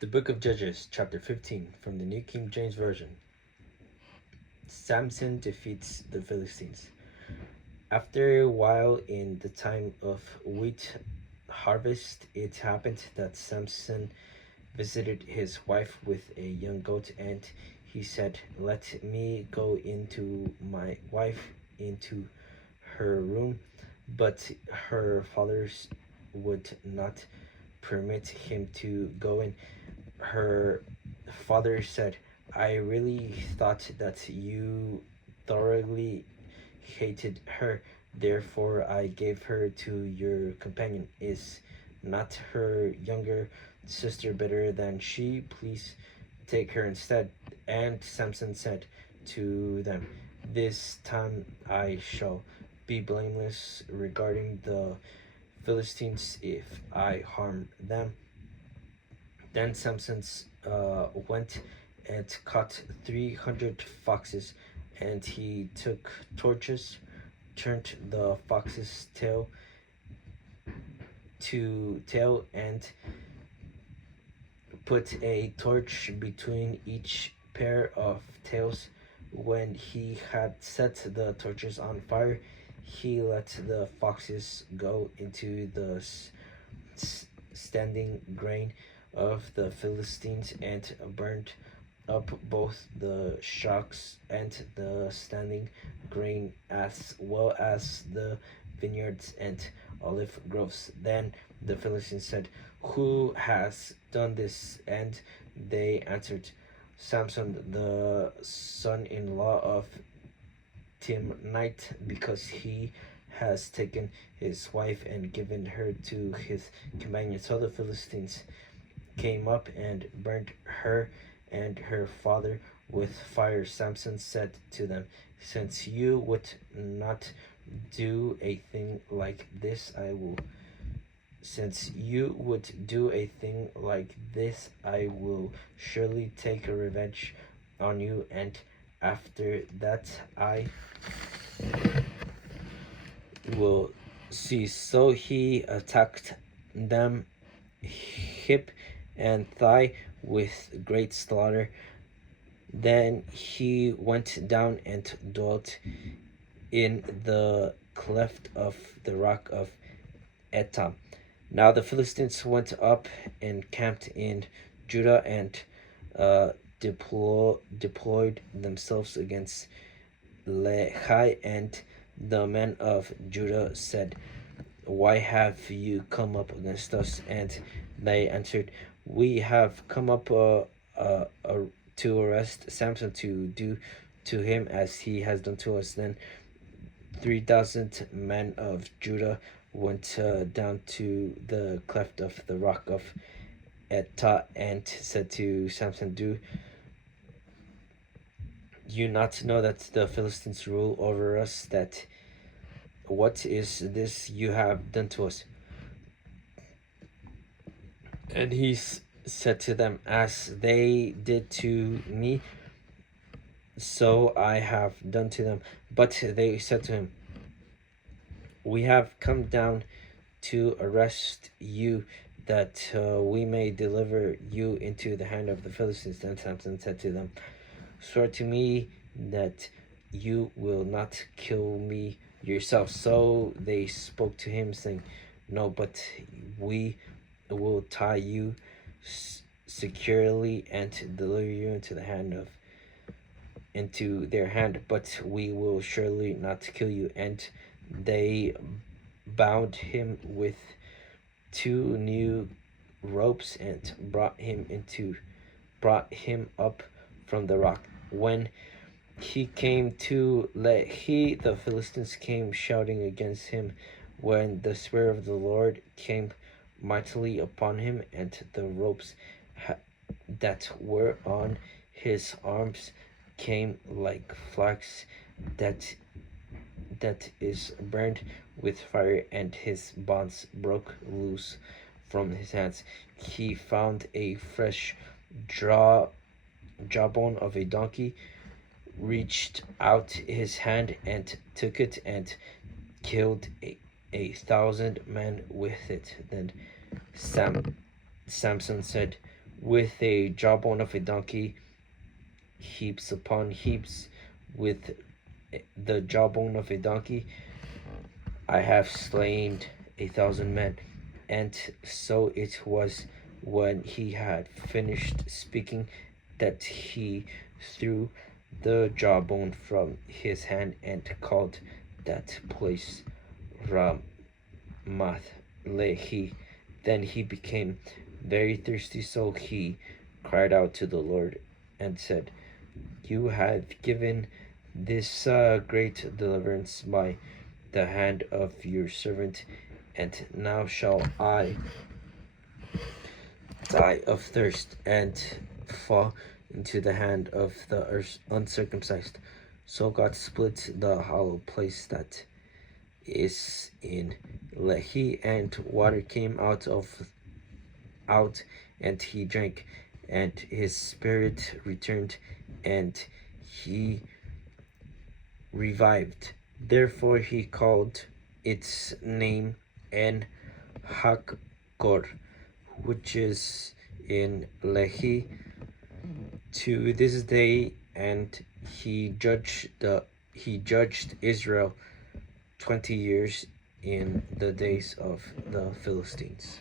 The Book of Judges, chapter 15, from the New King James Version. Samson defeats the Philistines. After a while, in the time of wheat harvest, it happened that Samson visited his wife with a young goat, and he said, "Let me go into my wife into her room." But her fathers would not permit him to go in. Her father said, "I really thought that you thoroughly hated her, therefore I gave her to your companion. Is not her younger sister better than she? Please take her instead." And Samson said to them, "This time I shall be blameless regarding the Philistines if I harm them." Then Samson went and caught 300 foxes, and he took torches, turned the fox's tail to tail, and put a torch between each pair of tails. When he had set the torches on fire, he let the foxes go into the standing grain of the Philistines and burned up both the shocks and the standing grain, as well as the vineyards and olive groves. Then the Philistines said, "Who has done this?" And they answered, "Samson, the son-in-law of Timnite, because he has taken his wife and given her to his companion." So the Philistines came up and burned her and her father with fire. Samson said to them, "Since you would not do a thing like this, I will surely take a revenge on you, and after that I will cease." So he attacked them hip and thigh with great slaughter. Then he went down and dwelt in the cleft of the rock of Etam. Now the Philistines went up and camped in Judah and deployed themselves against Lehi, and the men of Judah said, "Why have you come up against us?" And they answered, "We have come up to arrest Samson, to do to him as he has done to us." Then 3,000 men of Judah went down to the cleft of the rock of Etah and said to Samson, "Do you not know that the Philistines rule over us? That what is this you have done to us?" And he said to them, "As they did to me, so I have done to them." But they said to him, "We have come down to arrest you, that we may deliver you into the hand of the Philistines." Then Samson said to them, "Swear to me that you will not kill me yourself." So they spoke to him, saying, "No, but we will tie you securely and deliver you into their hand, but we will surely not kill you." And they bound him with 2 new ropes and brought him up from the rock. When he came to Lehi, the Philistines came shouting against him, when the Spirit of the Lord came mightily upon him, and the ropes that were on his arms came like flax that is burned with fire, and his bonds broke loose from his hands. He found a fresh jawbone of a donkey, reached out his hand and took it, and killed 1,000 men with it. Then Samson said, with a jawbone of a donkey, heaps upon heaps with the jawbone of a donkey. I have slain 1,000 men. And so it was when he had finished speaking that he threw the jawbone from his hand and called that place Ramath Lehi. Then he became very thirsty, so he cried out to the Lord and said, "You have given this great deliverance by the hand of your servant, and now shall I die of thirst and fall into the hand of the uncircumcised." So God split the hollow place that is in Lehi, and water came out, and he drank, and his spirit returned, and he revived. Therefore he called its name En Hakkor, which is in Lehi to this day, and he judged Israel 20 years in the days of the Philistines.